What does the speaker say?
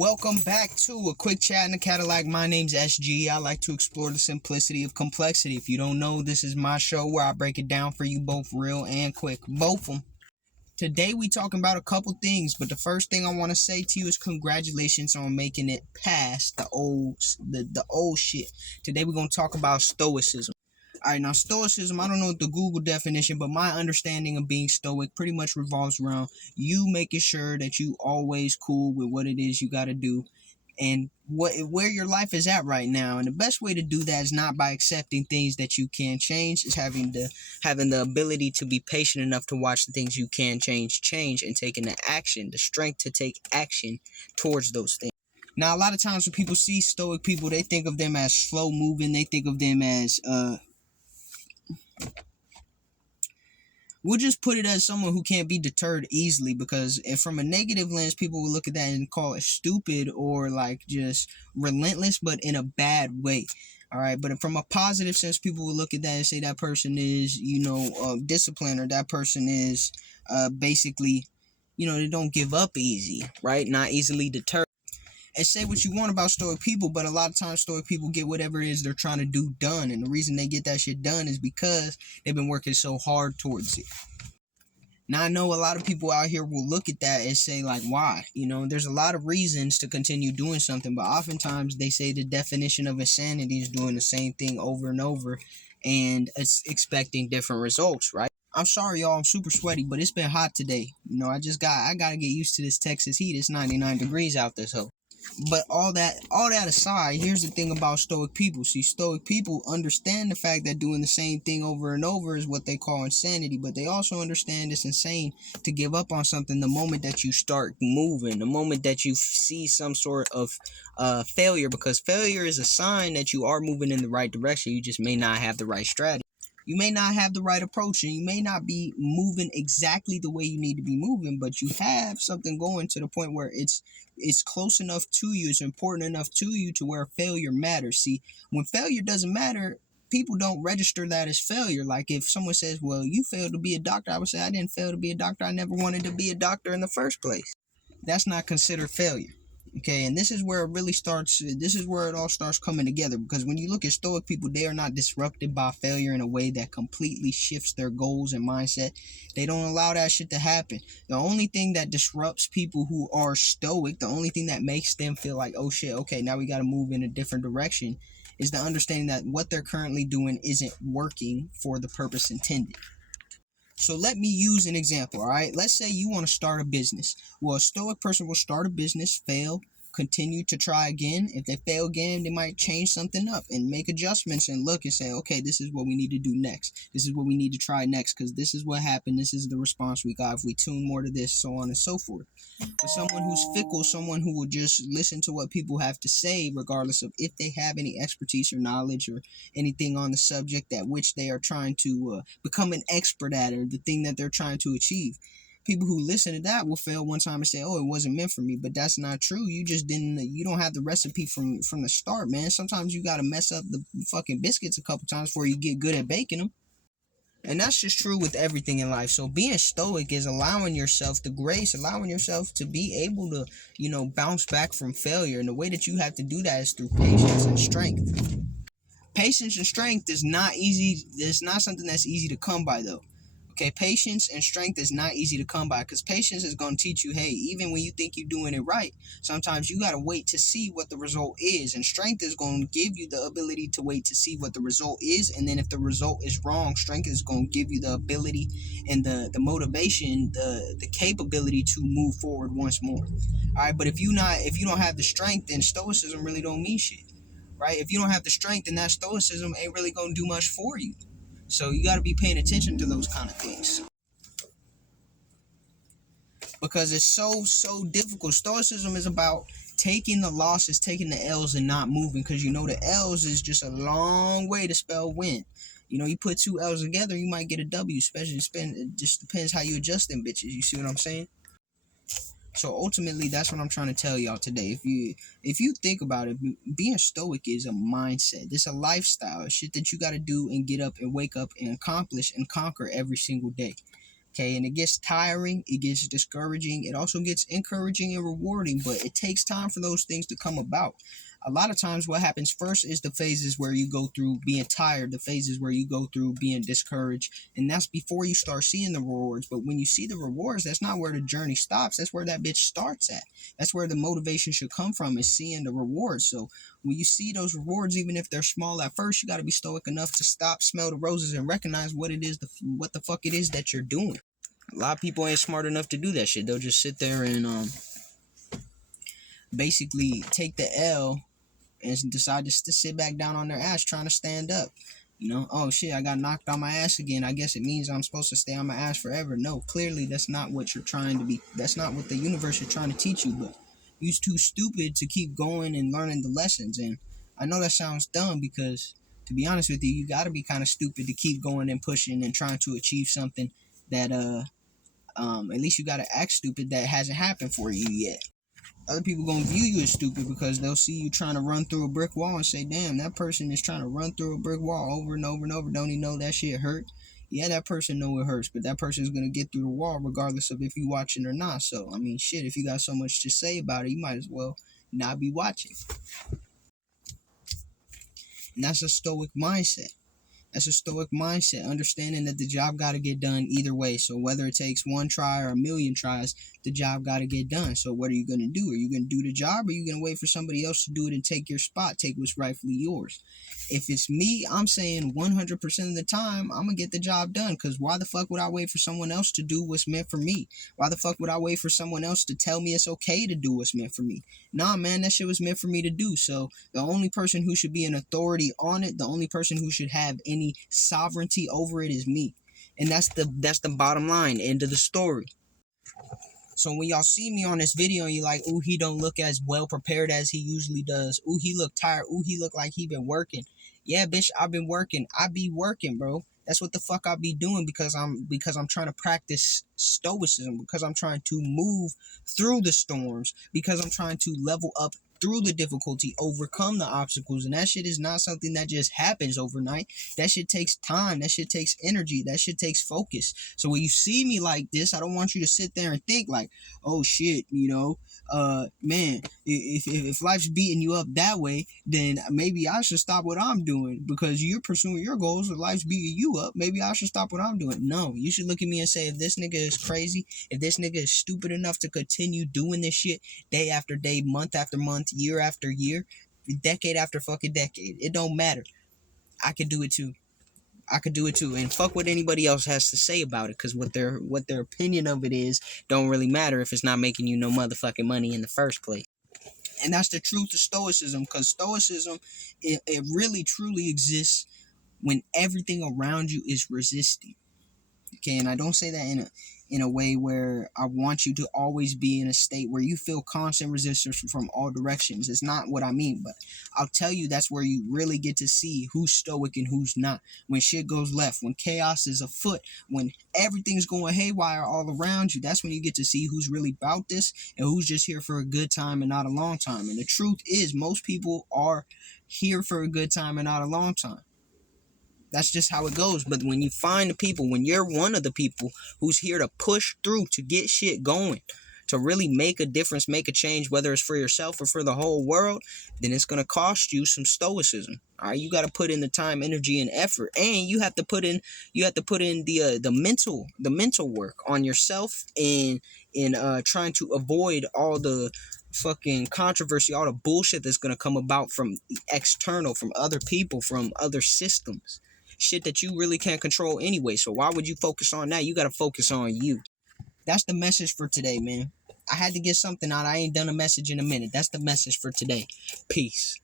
Welcome back to a quick chat in the Cadillac. My name's SG. I like to explore the simplicity of complexity. If you don't know, this is my show where I break it down for you both real and quick. Both of them. Today we talking about a couple things, but the first thing I want to say to you is congratulations on making it past the old shit. Today we're going to talk about Stoicism. Alright, now Stoicism, I don't know the Google definition, but my understanding of being Stoic pretty much revolves around you making sure that you always cool with what it is you got to do and where your life is at right now. And the best way to do that is not by accepting things that you can't change, is having the ability to be patient enough to watch the things you can change and taking the action, the strength to take action towards those things. Now, a lot of times when people see Stoic people, they think of them as slow moving, they think of them as we'll just put it as someone who can't be deterred easily, because if from a negative lens, people will look at that and call it stupid or like just relentless, but in a bad way. All right. But from a positive sense, people will look at that and say that person is, disciplined, or that person is basically, they don't give up easy, right? Not easily deterred. And say what you want about Stoic people, but a lot of times Stoic people get whatever it is they're trying to do done. And the reason they get that shit done is because they've been working so hard towards it. Now, I know a lot of people out here will look at that and say, like, why? There's a lot of reasons to continue doing something, but oftentimes they say the definition of insanity is doing the same thing over and over and it's expecting different results, right? I'm sorry, y'all, I'm super sweaty, but it's been hot today. I gotta get used to this Texas heat. It's 99 degrees out this hoe. But all that aside, here's the thing about Stoic people. See, Stoic people understand the fact that doing the same thing over and over is what they call insanity, but they also understand it's insane to give up on something the moment that you start moving, the moment that you see some sort of failure, because failure is a sign that you are moving in the right direction. You just may not have the right strategy. You may not have the right approach, and you may not be moving exactly the way you need to be moving, but you have something going to the point where it's close enough to you, it's important enough to you to where failure matters. See, when failure doesn't matter, people don't register that as failure. Like if someone says, well, you failed to be a doctor, I would say, I didn't fail to be a doctor. I never wanted to be a doctor in the first place. That's not considered failure. Okay, and this is where it all starts coming together, because when you look at Stoic people, they are not disrupted by failure in a way that completely shifts their goals and mindset. They don't allow that shit to happen. The only thing that disrupts people who are Stoic, the only thing that makes them feel like, oh shit, okay, now we got to move in a different direction, is the understanding that what they're currently doing isn't working for the purpose intended. So let me use an example, all right? Let's say you want to start a business. Well, a Stoic person will start a business, fail, continue to try again. If they fail again, they might change something up and make adjustments and look and say, okay, this is what we need to do next. This is what we need to try next, because this is what happened. This is the response we got if we tune more to this, so on and so forth. But someone who's fickle, someone who will just listen to what people have to say, regardless of if they have any expertise or knowledge or anything on the subject at which they are trying to become an expert at, or the thing that they're trying to achieve. People who listen to that will fail one time and say, oh, it wasn't meant for me. But that's not true. You don't have the recipe from the start, man. Sometimes you got to mess up the fucking biscuits a couple times before you get good at baking them. And that's just true with everything in life. So being Stoic is allowing yourself the grace, allowing yourself to be able to, bounce back from failure. And the way that you have to do that is through patience and strength. Patience and strength is not easy. It's not something that's easy to come by, though. Okay, patience and strength is not easy to come by, because patience is going to teach you, hey, even when you think you're doing it right, sometimes you got to wait to see what the result is. And strength is going to give you the ability to wait to see what the result is. And then if the result is wrong, strength is going to give you the ability and the motivation, the capability to move forward once more. All right, but if you don't have the strength, then Stoicism really don't mean shit. Right? If you don't have the strength, then that Stoicism ain't really going to do much for you. So you got to be paying attention to those kind of things, because it's so difficult. Stoicism is about taking the losses, taking the L's, and not moving, because the L's is just a long way to spell win. You put two L's together, you might get a W, especially it just depends how you adjust them bitches. You see what I'm saying? So ultimately, that's what I'm trying to tell y'all today. If you think about it, being Stoic is a mindset. It's a lifestyle. It's shit that you got to do and get up and wake up and accomplish and conquer every single day. Okay, and it gets tiring, it gets discouraging, it also gets encouraging and rewarding, but it takes time for those things to come about. A lot of times what happens first is the phases where you go through being tired, the phases where you go through being discouraged, and that's before you start seeing the rewards. But when you see the rewards, that's not where the journey stops, that's where that bitch starts at. That's where the motivation should come from, is seeing the rewards. So when you see those rewards, even if they're small at first, you got to be stoic enough to stop, smell the roses, and recognize what it is, what the fuck it is that you're doing. A lot of people ain't smart enough to do that shit. They'll just sit there and basically take the L and decide to sit back down on their ass trying to stand up. You know, oh shit, I got knocked on my ass again. I guess it means I'm supposed to stay on my ass forever. No, clearly that's not what you're trying to be. That's not what the universe is trying to teach you. But you're too stupid to keep going and learning the lessons. And I know that sounds dumb because, to be honest with you, you got to be kind of stupid to keep going and pushing and trying to achieve something that at least you got to act stupid that hasn't happened for you yet. Other people gonna view you as stupid because they'll see you trying to run through a brick wall and say, damn, that person is trying to run through a brick wall over and over and over. Don't he know that shit hurt? Yeah, that person know it hurts, but that person is gonna get through the wall regardless of if you watching or not. So I mean, shit, if you got so much to say about it, you might as well not be watching. And that's a stoic mindset. That's a stoic mindset, understanding that the job got to get done either way. So whether it takes one try or a million tries, the job got to get done. So what are you going to do? Are you going to do the job, or are you going to wait for somebody else to do it and take your spot, take what's rightfully yours? If it's me, I'm saying 100% of the time, I'm going to get the job done, because why the fuck would I wait for someone else to do what's meant for me? Why the fuck would I wait for someone else to tell me it's okay to do what's meant for me? Nah, man, that shit was meant for me to do. So the only person who should be an authority on it, the only person who should have any sovereignty over it is me. And that's the bottom line, end of the story. So when y'all see me on this video and you're like, ooh, he don't look as well prepared as he usually does. Ooh, he look tired. Ooh, he look like he been working. Yeah, bitch, I've been working. I be working, bro. That's what the fuck I be doing, because I'm trying to practice stoicism, because I'm trying to move through the storms, because I'm trying to level up through the difficulty, overcome the obstacles. And that shit is not something that just happens overnight. That shit takes time. That shit takes energy. That shit takes focus. So when you see me like this, I don't want you to sit there and think like, oh shit, man, if life's beating you up that way, then maybe I should stop what I'm doing because you're pursuing your goals. If life's beating you up, maybe I should stop what I'm doing. No, you should look at me and say, if this nigga is crazy, if this nigga is stupid enough to continue doing this shit day after day, month after month, year after year, decade after fucking decade, it don't matter. I could do it too. And fuck what anybody else has to say about it, because what their opinion of it is don't really matter if it's not making you no motherfucking money in the first place. And that's the truth of stoicism, because stoicism, it really truly exists when everything around you is resisting. Okay, and I don't say that in a way where I want you to always be in a state where you feel constant resistance from all directions. It's not what I mean, but I'll tell you that's where you really get to see who's stoic and who's not. When shit goes left, when chaos is afoot, when everything's going haywire all around you, that's when you get to see who's really about this and who's just here for a good time and not a long time. And the truth is, most people are here for a good time and not a long time. That's just how it goes. But when you find the people, when you're one of the people who's here to push through, to get shit going, to really make a difference, make a change, whether it's for yourself or for the whole world, then it's going to cost you some stoicism. All right, you got to put in the time, energy, and effort, and you have to put in the mental work on yourself, in trying to avoid all the fucking controversy, all the bullshit that's going to come about from external, from other people, from other systems. Shit that you really can't control anyway. So why would you focus on that? You got to focus on you. That's the message for today, man. I had to get something out. I ain't done a message in a minute. That's the message for today. Peace.